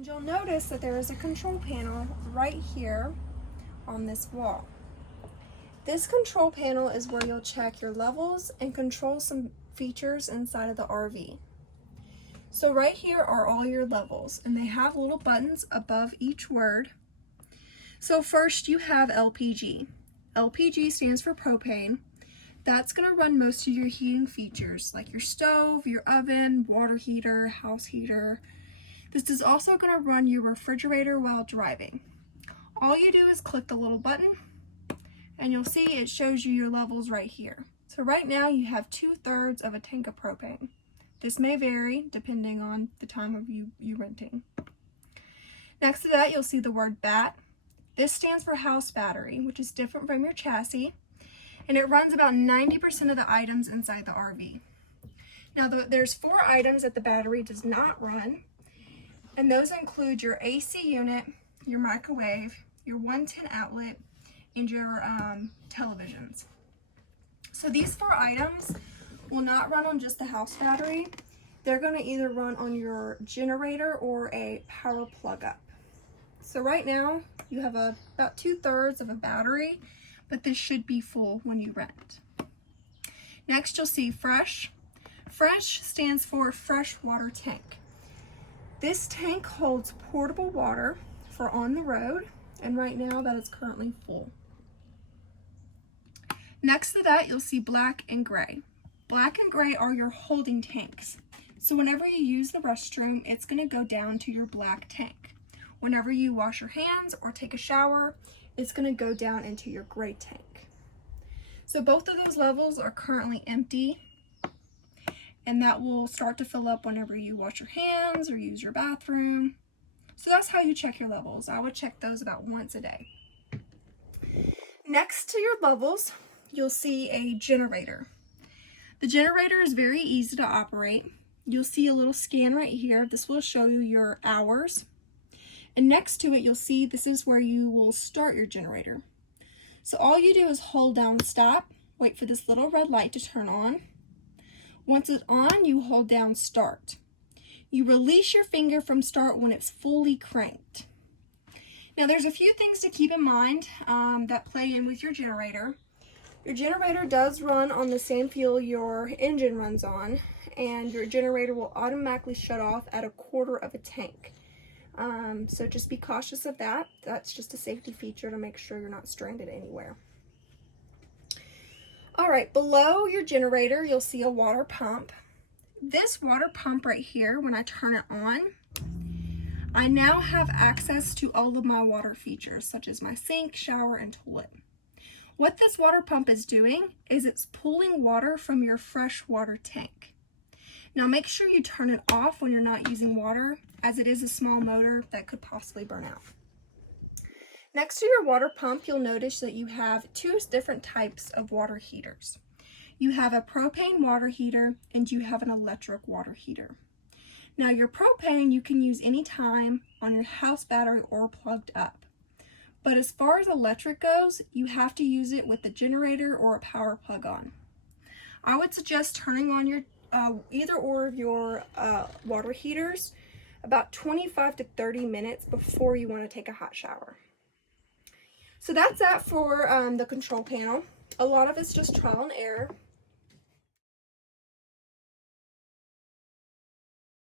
And you'll notice that there is a control panel right here on this wall. This control panel is where you'll check your levels and control some features inside of the RV. So right here are all your levels, and they have little buttons above each word. So first you have LPG. LPG stands for propane. That's going to run most of your heating features, like your stove, your oven, water heater, house heater. This is also going to run your refrigerator while driving. All you do is click the little button, and you'll see it shows you your levels right here. So right now you have 2/3 of a tank of propane. This may vary depending on the time of you renting. Next to that, you'll see the word BAT. This stands for house battery, which is different from your chassis, and it runs about 90% of the items inside the RV. Now there's 4 items that the battery does not run, and those include your AC unit, your microwave, your 110 outlet, and your televisions. So these 4 items will not run on just the house battery. They're going to either run on your generator or a power plug up. So right now you have about 2/3 of a battery, but this should be full when you rent. Next you'll see fresh. Fresh stands for fresh water tank. This tank holds portable water for on the road, and right now that is currently full. Next to that, you'll see black and gray. Black and gray are your holding tanks. So whenever you use the restroom, it's going to go down to your black tank. Whenever you wash your hands or take a shower, it's going to go down into your gray tank. So both of those levels are currently empty, and that will start to fill up whenever you wash your hands or use your bathroom. So that's how you check your levels. I would check those about once a day. Next to your levels, you'll see a generator. The generator is very easy to operate. You'll see a little scan right here. This will show you your hours. And next to it, you'll see this is where you will start your generator. So all you do is hold down stop, wait for this little red light to turn on. Once it's on, you hold down start. You release your finger from start when it's fully cranked. Now there's a few things to keep in mind that play in with your generator. Your generator does run on the same fuel your engine runs on, and your generator will automatically shut off at 1/4 of a tank. So just be cautious of that. That's just a safety feature to make sure you're not stranded anywhere. All right, below your generator, you'll see a water pump. This water pump right here, when I turn it on, I now have access to all of my water features, such as my sink, shower, and toilet. What this water pump is doing is it's pulling water from your fresh water tank. Now make sure you turn it off when you're not using water, as it is a small motor that could possibly burn out. Next to your water pump, you'll notice that you have 2 different types of water heaters. You have a propane water heater and you have an electric water heater. Now your propane you can use anytime on your house battery or plugged up. But as far as electric goes, you have to use it with the generator or a power plug on. I would suggest turning on your either or of your water heaters about 25 to 30 minutes before you want to take a hot shower. So that's that for the control panel. A lot of it's just trial and error.